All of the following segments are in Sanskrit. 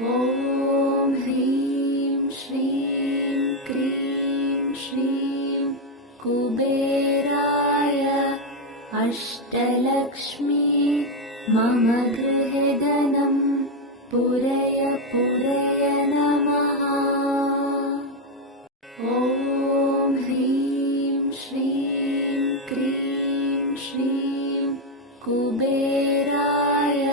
ॐ ह्रीं श्रीं क्रीं श्रीं कुबेराय अष्टलक्ष्मी मम गृहे धनं पूरय पूरय नमः। ॐ ह्रीं श्रीं क्रीं श्रीं कुबेराय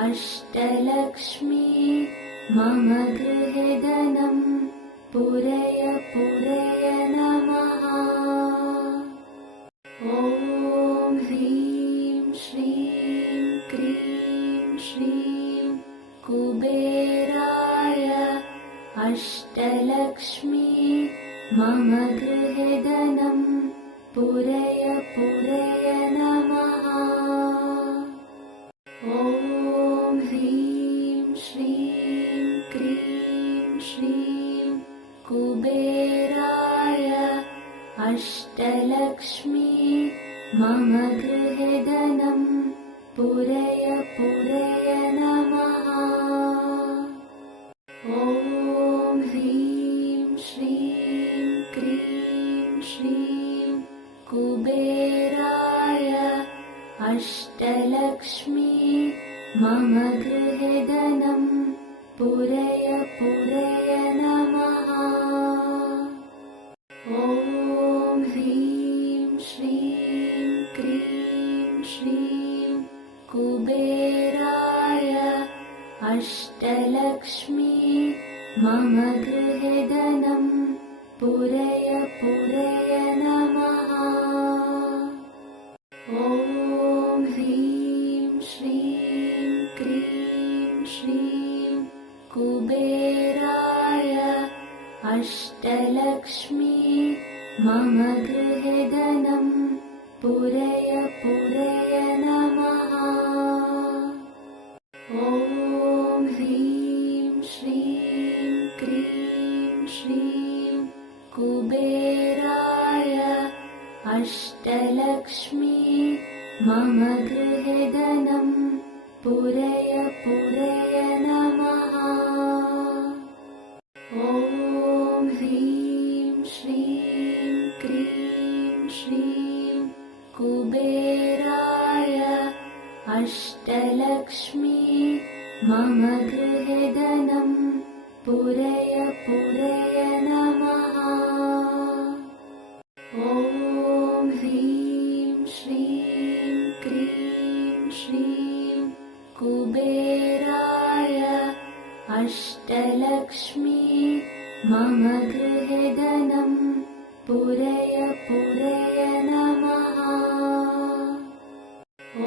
अष्टलक्ष्मी मम गृहे धनं पूरय पूरय नमः। ॐ ह्रीं श्रीं क्रीं श्रीं कुबेराय अष्टलक्ष्मी मम गृहे धनं पूरय पूरय नमः। ॐ ह्रीं श्रीं क्रीं श्रीं कुबेराय अष्टलक्ष्मी मम गृहे धनं पूरय पूरय नमः। ॐ ह्रीं श्रीं क्रीं श्रीं कुबेराय अष्टलक्ष्मी मम गृहे धनं पूरय पूरय नमः। ॐ ह्रीं श्रीं क्रीं श्रीं कुबेराय अष्टलक्ष्मी मम गृहे धनं पूरय पूरय नमः। ॐ ह्रीं श्रीं क्रीं श्रीं कुबेराय अष्टलक्ष्मी मम गृहे धनं पूरय पूरय नमः। ॐ ह्रीं श्रीं क्रीं श्रीं कुबेराय अष्टलक्ष्मी मम गृहे धनं पूरय पूरय नमः। ॐ ह्रीं श्रीं क्रीं श्रीं कुबेराय अष्टलक्ष्मी मम गृहे धनं पूरय पूरय नमः। ॐ ह्रीं श्रीं क्रीं श्रीं कुबेराय अष्टलक्ष्मी मम गृहे धनं पूरय पूरय नमः।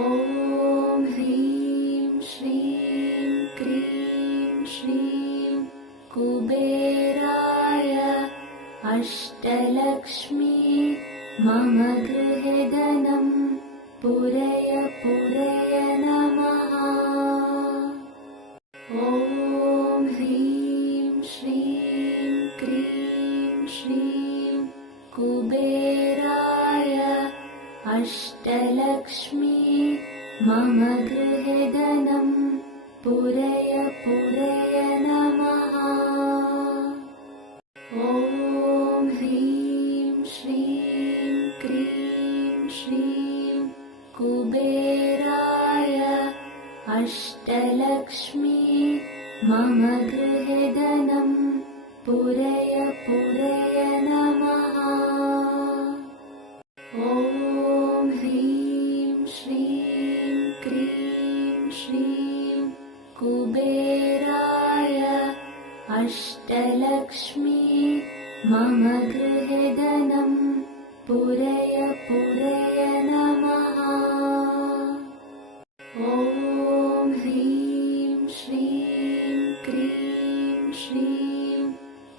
ॐ ह्रीं श्रीं क्रीं श्रीं कुबेराय अष्टलक्ष्मी मम गृहे धनं पूरय पूरय नमः। ॐ ह्रीं श्रीं क्रीं श्रीं कुबेराय अष्टलक्ष्मी मम गृहे धनं पूरय पूरय नमः। ॐ ह्रीं श्रीं क्रीं श्रीं कुबेराय अष्टलक्ष्मी मम गृहे धनं पूरय पूरय नमः। ॐ ह्रीं श्रीं क्रीं श्रीं कुबेराय अष्टलक्ष्मी मम गृहे धनं पूरय पूरय नमः। ॐ ह्रीं श्रीं क्रीं श्रीं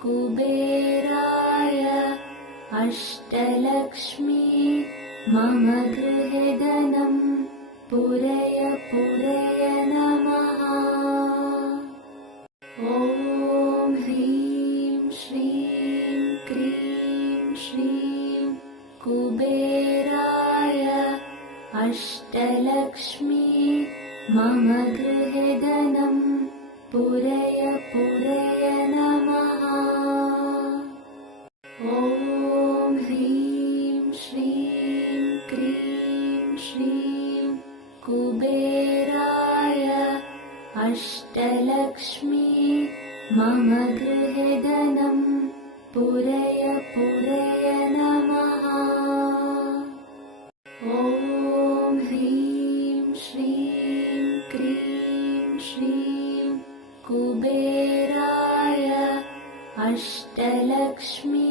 कुबेराय अष्टलक्ष्मी मम गृहे धनं पूरय पूरय नमः। ॐ ह्रीं श्रीं क्रीं श्रीं कुबेराय अष्टलक्ष्मी मम गृहे धनं पूरय पूरय पूरय नमः। ॐ ह्रीं श्रीं क्रीं श्रीं कुबेराय अष्टलक्ष्मी मम गृहे धनं पूरय पूरय नमः। ॐ ह्रीं श्रीं क्रीं श्रीं कुबेराय अष्टलक्ष्मी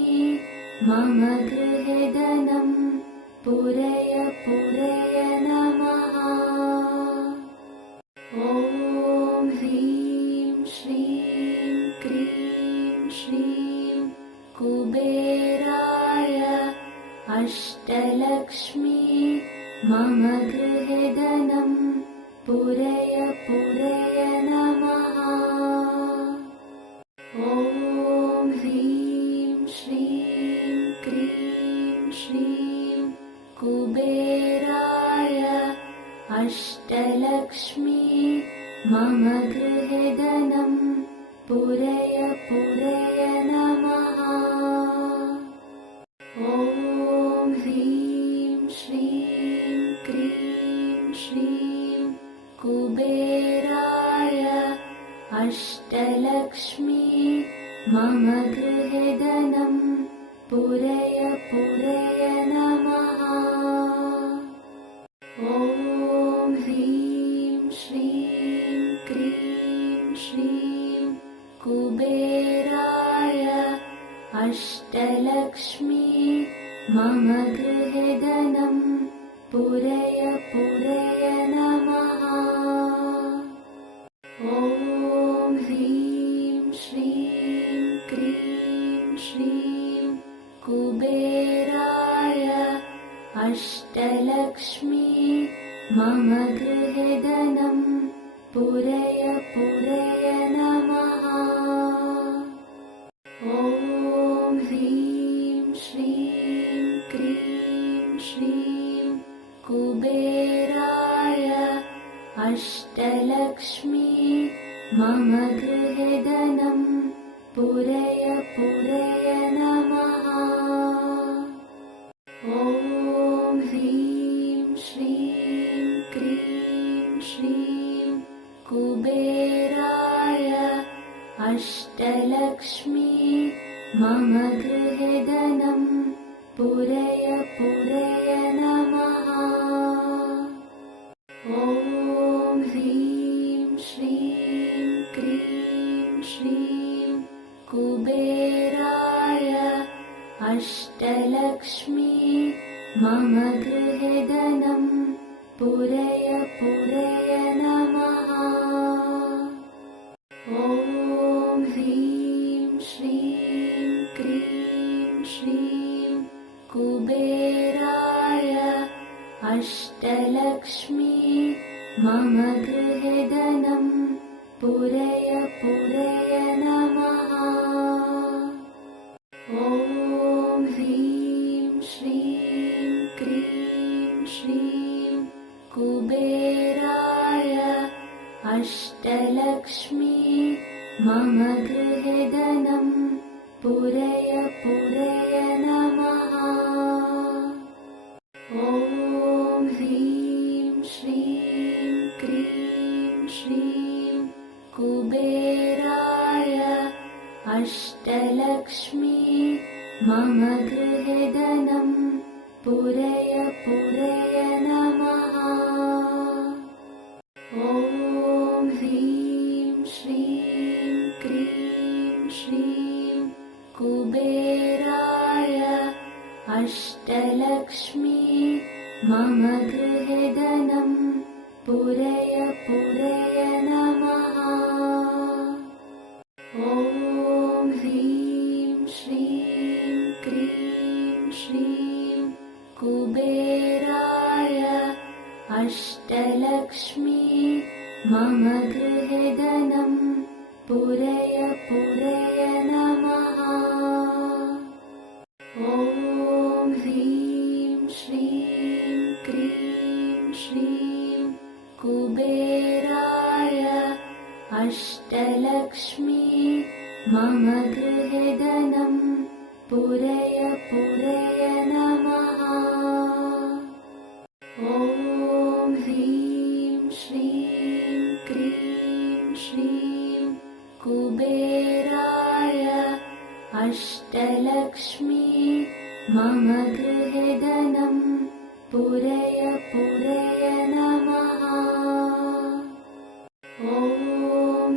मम गृहे धनं पूरय पूरय नमः। ॐ ह्रीं श्रीं क्रीं श्रीं कुबेराय अष्टलक्ष्मी मम गृहे धनं पूरय पूरय नमः। ॐ ह्रीं श्रीं क्रीं श्रीं कुबेराय अष्टलक्ष्मी मम गृहे धनं पूरय पूरय नमः। ॐ ह्रीं श्रीं क्रीं श्रीं कुबेराय अष्टलक्ष्मी मम गृहे धनं पूरय पूरय नमः। ॐ ह्रीं श्रीं क्रीं श्रीं कुबेराय अष्टलक्ष्मी मम गृहे धनं पूरय पूरय नमः। ॐ ह्रीं श्रीं क्रीं श्रीं कुबेराय अष्टलक्ष्मी मम गृहे धनं पूरय पूरय नमः। ॐ ह्रीं श्रीं क्रीं श्रीं कुबेराय अष्टलक्ष्मी मम गृहे धनं पूरय पूरय नमः। ॐ ह्रीं श्रीं क्रीं श्रीं कुबेराय अष्टलक्ष्मी मम गृहे धनं पूरय पूरय नमः। ॐ ह्रीं श्रीं क्रीं श्रीं कुबेराय अष्टलक्ष्मी मम गृहे धनं पूरय पूरय नमः। ॐ ह्रीं श्रीं क्रीं श्रीं कुबेराय अष्टलक्ष्मी मम गृहे धनं पूरय पूरय नमः। ॐ ह्रीं श्रीं क्रीं श्रीं कुबेराय अष्टलक्ष्मी मम गृहे धनं पूरय पूरय नमः। ॐ ह्रीं श्रीं क्रीं श्रीं कुबेराय अष्टलक्ष्मी मम गृहे धनं पूरय पूरय नमः। ॐ ह्रीं श्रीं क्रीं श्रीं कुबेराय अष्टलक्ष्मी मम गृहे धनं पूरय पूरय नमः। ॐ ह्रीं श्रीं क्रीं श्रीं कुबेराय अष्टलक्ष्मी मम गृहे धनं पूरय पूरय नमः। ॐ ह्रीं श्रीं क्रीं श्रीं कुबेराय अष्टलक्ष्मी अष्टलक्ष्मी मम गृहे धनं पूरय पूरय नमः। ॐ ह्रीं श्रीं क्रीं श्रीं कुबेराय अष्टलक्ष्मी मम गृहे धनं पूरय पूरय नमः। ॐ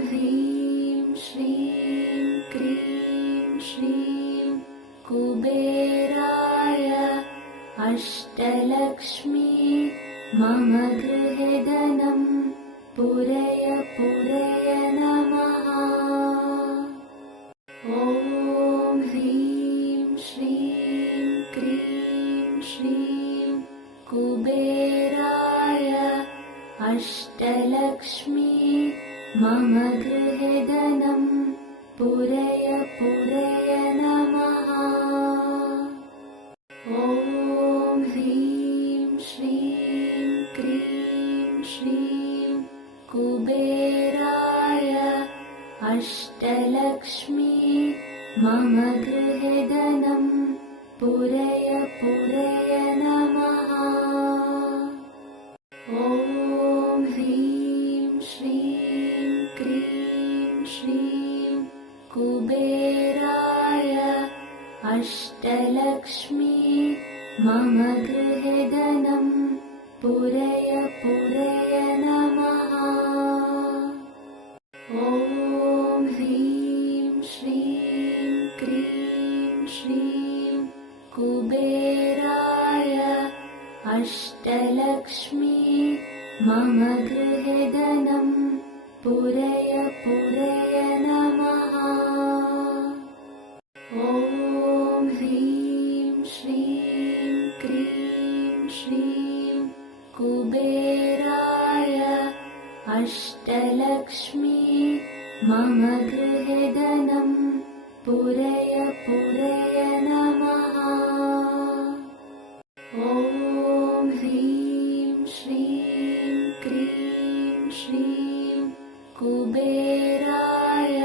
ह्रीं श्रीं क्रीं श्रीं कुबेराय अष्टलक्ष्मी मम गृहे धनं पूरय पूरय नमः। ॐ ह्रीं श्रीं क्रीं श्रीं कुबेराय अष्टलक्ष्मी मम गृहे धनं पूरय पूरय नमः। ॐ ह्रीं श्रीं क्रीं श्रीं कुबेराय अष्टलक्ष्मी मम गृहे धनं पूरय पूरय नमः। ॐ ह्रीं श्रीं क्रीं श्रीं कुबेराय अष्टलक्ष्मी मम गृहे धनं पूरय पूरय नमः। ॐ ह्रीं श्रीं क्रीं श्रीं कुबेराय अष्टलक्ष्मी मम गृहे धनं पूरय पूरय नमः। ॐ ह्रीं श्रीं क्रीं श्रीं कुबेराय अष्टलक्ष्मी मम गृहे धनं पूरय पूरय नमः। ॐ ह्रीं श्रीं क्रीं श्रीं कुबेराय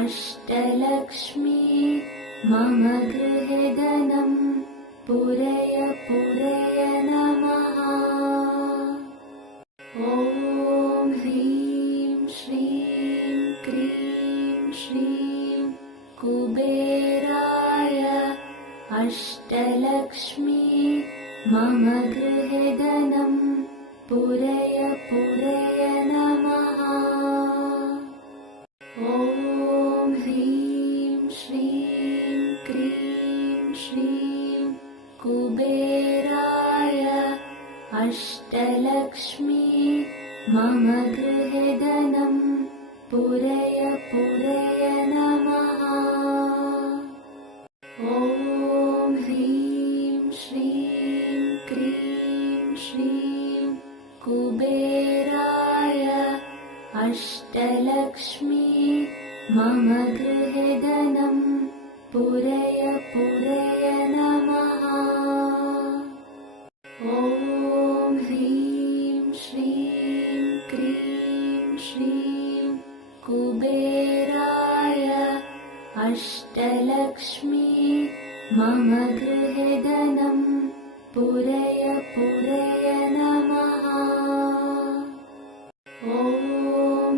अष्टलक्ष्मी मम गृहे धनं पूरय पूरय नमः। ॐ ह्रीं श्रीं क्रीं श्रीं कुबेराय अष्टलक्ष्मी मम गृहे धनं पूरय पूरय नमः। ॐ ह्रीं श्रीं क्रीं श्रीं कुबेराय अष्टलक्ष्मी मम गृहे धनं पूरय पूरय नमः। ॐ ह्रीं श्रीं क्रीं श्रीं कुबेराय अष्टलक्ष्मी मम गृहे धनं पूरय पूरय नमः। ॐ ह्रीं श्रीं क्रीं श्रीं कुबेराय अष्टलक्ष्मी मम गृहे धनं पूरय पूरय नमः। ॐ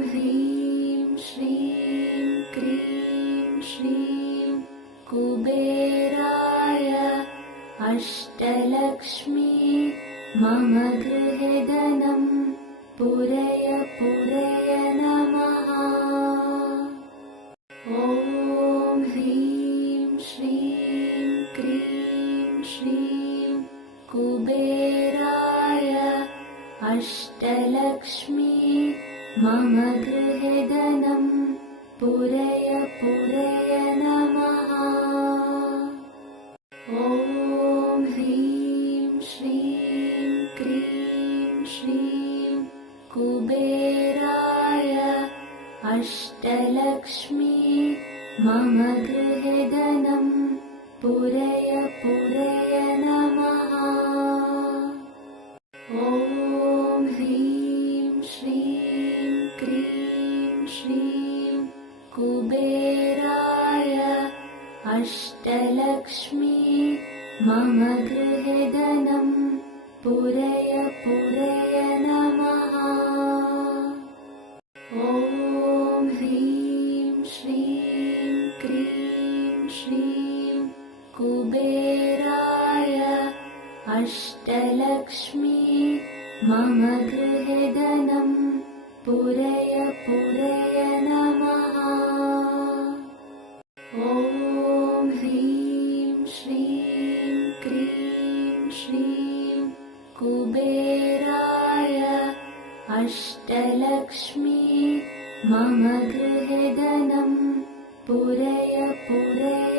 ह्रीं श्रीं क्रीं श्रीं कुबेराय अष्टलक्ष्मी मम गृहे धनं पूरय पूरय नमः। ॐ ह्रीं श्रीं क्रीं श्रीं कुबेराय अष्टलक्ष्मी मम गृहे धनं पूरय पूरय नमः। ॐ ह्रीं श्रीं क्रीं श्रीं कुबेराय अष्टलक्ष्मी मम गृहे धनं पूरय पूरय नमः। ॐ ह्रीं श्रीं क्रीं श्रीं कुबेराय अष्टलक्ष्मी मम गृहे धनं पूरय पूरय नमः। ॐ ह्रीं श्रीं क्रीं श्रीं कुबेराय अष्टलक्ष्मी मम गृहे धनं पूरय पूरय नमः। ॐ ह्रीं श्रीं क्रीं श्रीं कुबेराय अष्टलक्ष्मी मम गृहे धनं पूरय पूरय